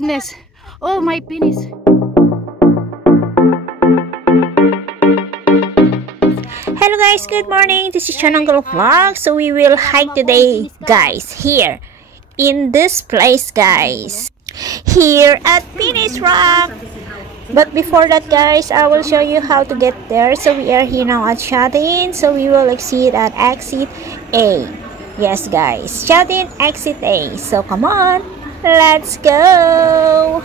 goodness. Oh my penis. Hello guys, good morning. This is Chananggal Vlog. So we will hike today, guys, here in this place, guys, here at Penis Rock. But before that, guys, I will show you how to get there. So we are here now at Shatin. So we will exit at exit A. Yes, guys, Shatin exit A. So come on, let's go.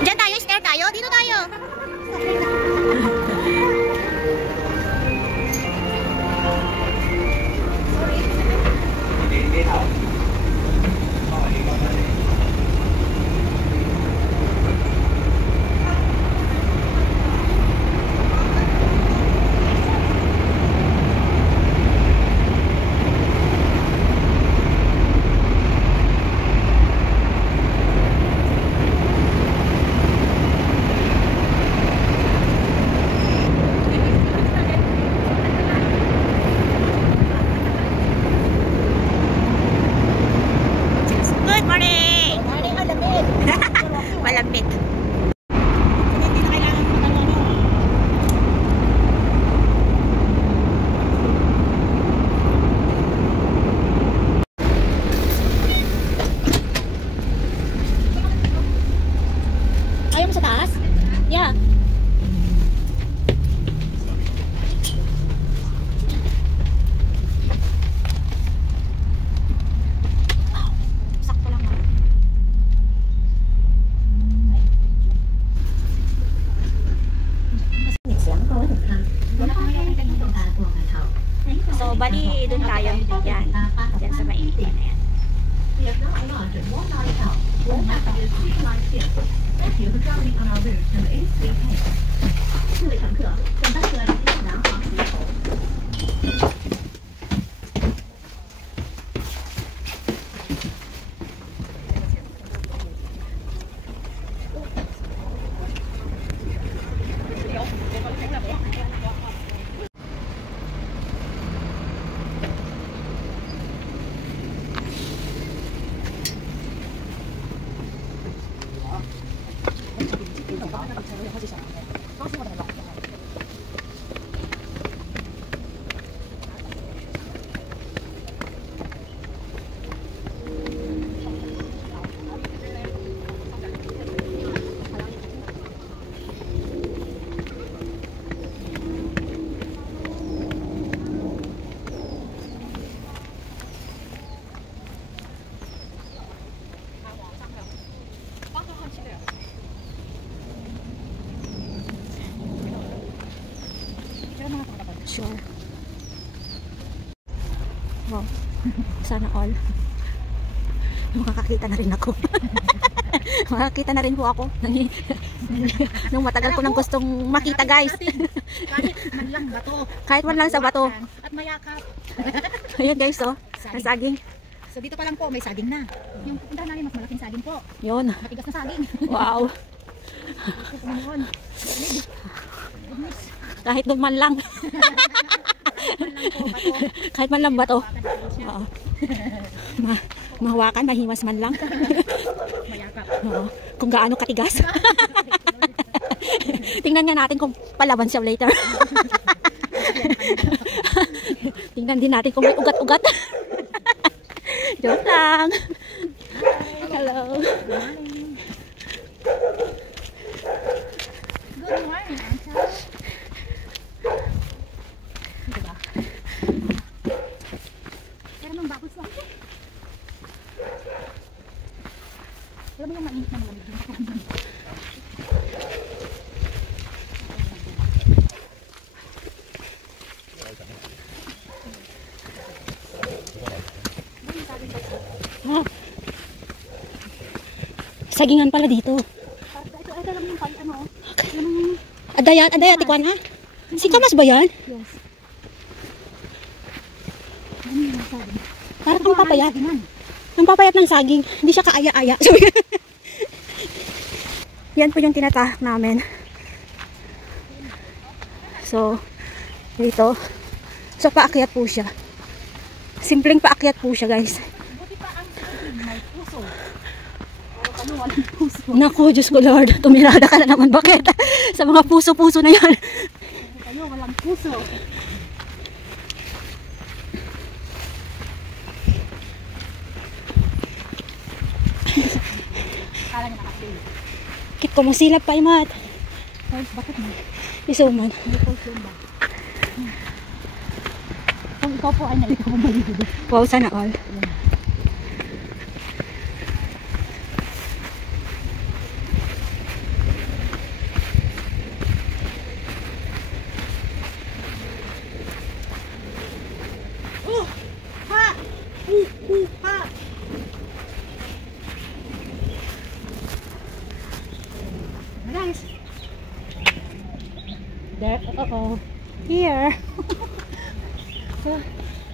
Diyan tayo, stair tayo, dito tayo. Malapit. Ayaw mo sa taas? Yeah. So, bali, dun tayo. Yan. Yan sa may na yan. Sure. Wow. Sana all. Makakakita na rin ako. Makakita na rin po ako. Nung matagal ko nang gustong makita, guys. Kahit man lang bato. Kahit man lang sa bato. At mayakap. Ayan guys, oh. Ang saging. So dito pa lang po, may saging na. Yung puntahan namin, mas malaking saging po. Yun. Matigas na saging. Wow. Kahit doon man lang. Kahit man lang bato. Oo. Mahawakan, mahimas man lang. Mayakap. Oo. Kung gaano katigas. Tingnan nga natin kung palaban siya later. Tingnan din natin kung may ugat-ugat. Joke lang. Hello. Good morning, Anta. Diba? Pero nung bagos lang. Alam mo yung mainit na malamig din. Sagingan pala dito. Ito alam mo yung pali ano. Adayan, tikwan ha? Si Kamas ba yan? Yes. Ano yung sabi? Parang ang papayat. Tingnan. Ang papayat ng saging. Hindi siya kaaya-aya. Yan po yung tinatahak namin. So, dito. So, paakyat po siya. Simpleng paakyat po siya, guys. Buti pa ang may puso. Ano walang puso? Naku, Diyos ko Lord. Tumirada ka na naman. Bakit? Sa mga puso-puso na yan. Kayo walang puso. Kala niya nakaplay. Kit ko masilap pa, Imat. Bakit mo? Isuman. Hindi ko sumba. Kung ikaw po ay nalito mo maligo. Wow, sana all. Nice. There, here. So,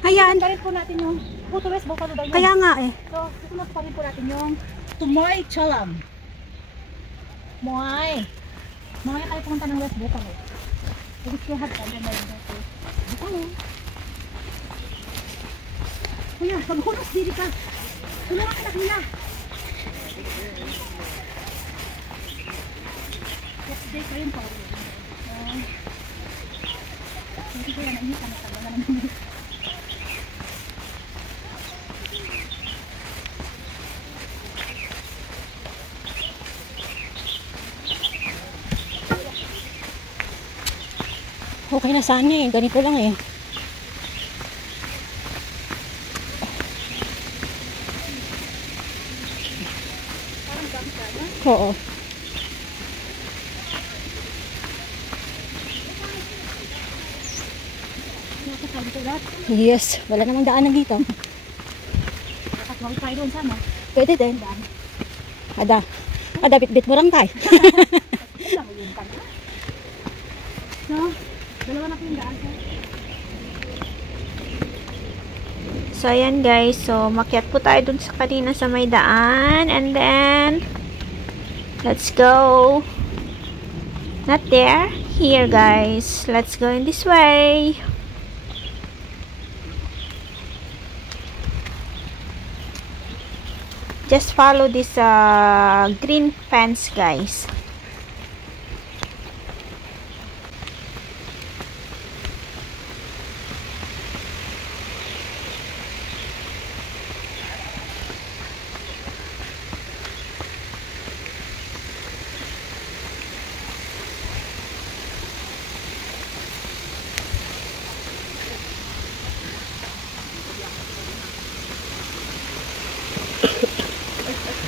ayan. Sundan rin po natin yung Puto West Buffalo daw yun. Kaya nga eh. So, susunod pa rin po natin yung Tumoy Chalam. Moy. Mamaya tayo pumunta ng West Buffalo. So, we still have time na yun. Buffalo. Kuya, maghunos diri ka. Tulungan ka na kuya. Yesterday pa yun po. Hindi ko yan nainit na matagal na naman. Okay na sana eh. Ganito lang eh. Oo. Yes. Wala namang daanan dito. At wag tayo doon sana. Pwede din. Ada. Bit-bit mo lang tayo. No? Dalawa na po yung daan. So, ayan guys. So, makyat po tayo dun sa kanina sa may daan. And then, let's go. Not there. Here guys. Let's go in this way. Just follow this green fence guys.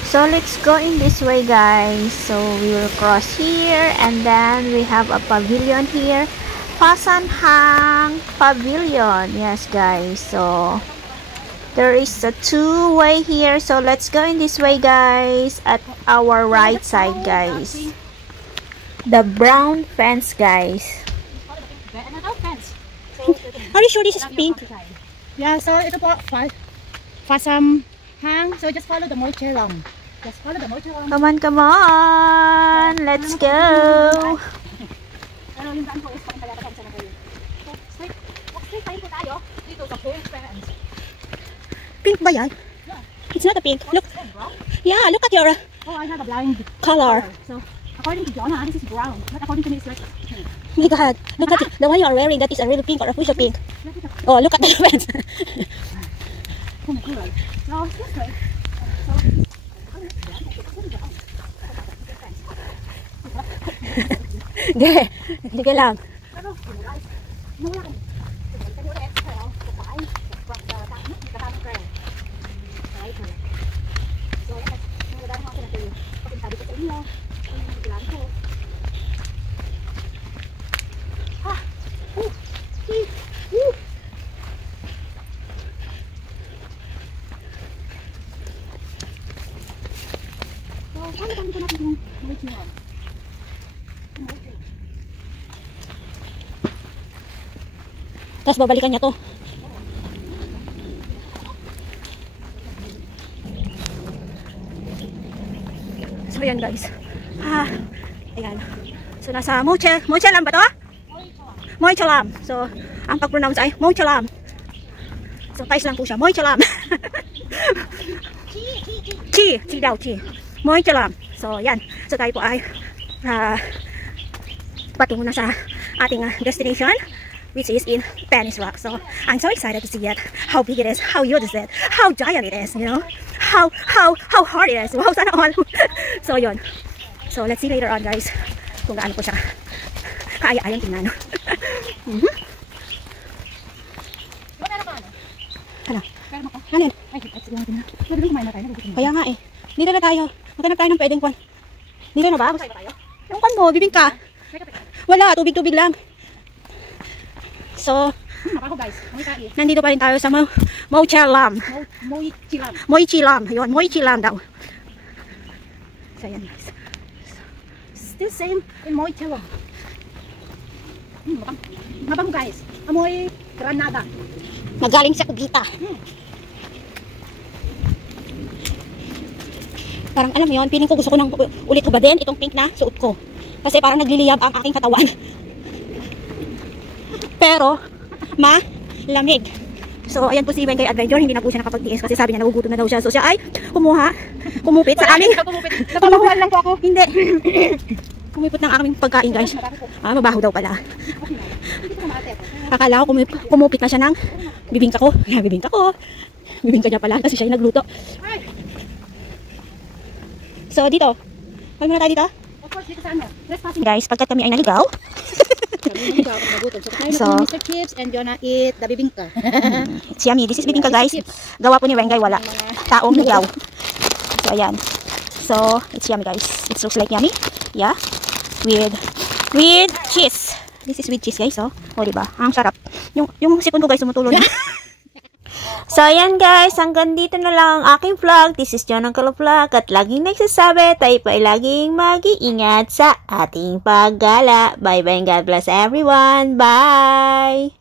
So let's go in this way guys. So we will cross here and then we have a pavilion here. Pasanhang Pavilion. Yes guys. So there is a two-way here. So let's go in this way guys. At our right side guys. The brown fence guys. Another fence. Are you sure this is pink? Yeah, so ito po, Fasam Hang. So just follow the Mochelam. Just follow the Mochelam. Come on, come on. Let's go. Ano yung daan po is pakipalatakan sa kayo. So straight, walk straight tayo po tayo dito sa pink fence. Pink ba yan? Yeah. It's not a pink. Look. Red, bro. Yeah, look at your Oh, I have a blind color. So ako according to Jonah, this is brown. But according to me, it's like pink. Oh my God, look at it. The one you are wearing, that is a real pink or a fuchsia pink. Oh, look at the fence. Oh my God. So, this way. Sige lang. Tapos babalikan niya to. So yan guys. Ayan. So nasa Mochelam ba to? Mochelam. So ang pag-pronounce ay Mochelam. So Thais lang po siya. Mochelam. Chi daw, Chi. Mochelam. So yan. So tayo po ay patungo na sa ating destination, which is in Penis Rock. So I'm so excited to see it, how big it is, how huge is it, how giant it is, you know, how hard it is. Wow, sana all. So yun. So let's see later on guys kung gaano po siya kaaya-ayang tingnan. Ano? Alin? Kaya nga eh. Dito na tayo. Maghanap tayo ng pwedeng kwan. Dito na ba? Yung kwan mo, bibingka. Wala, tubig-tubig lang. So, nandito pa rin tayo sa Mochelam. Moichilam. Ayun, Moichilam daw. So, yan guys. Still same in Moichelam. Mabango guys. Amoy Granada. Magaling sa Cubita. Parang alam mo yun, piling ko gusto ko nang ulit hubadin itong pink na suot ko. Kasi parang nagliliyab ang aking katawan. Pero, malamig. So, ayan po si Wengay Adventure. Hindi na po siya nakapag-tiis kasi sabi niya nagugutom na daw siya. So, siya ay kumupit sa aming... Napabahuan lang po ako. Hindi. Kumipot ng aming pagkain, guys. Mabaho daw pala. Akala ko kumupit na siya ng bibingka ko. Kaya bibingka ko. Bibingka niya pala kasi siya yung nagluto. So, dito. Kami muna tayo dito. Guys, pagkat kami ay naligaw. So, Mr. Chips and Jonah eat the bibingka. It's yummy. This is bibingka, guys. Gawa po ni Wengay, wala. Taong niligaw. So, ayan. So, it's yummy, guys. It looks like yummy. Yeah. With cheese. This is with cheese, guys. Oh, diba? Ang sarap. Yung sipon ko, guys, sumutulo na. So, ayan guys, hanggang dito na lang ang aking vlog. This is John Uncle Vlog at laging nagsasabi, tayo po ay laging mag-iingat sa ating paggala. Bye-bye and God bless everyone. Bye!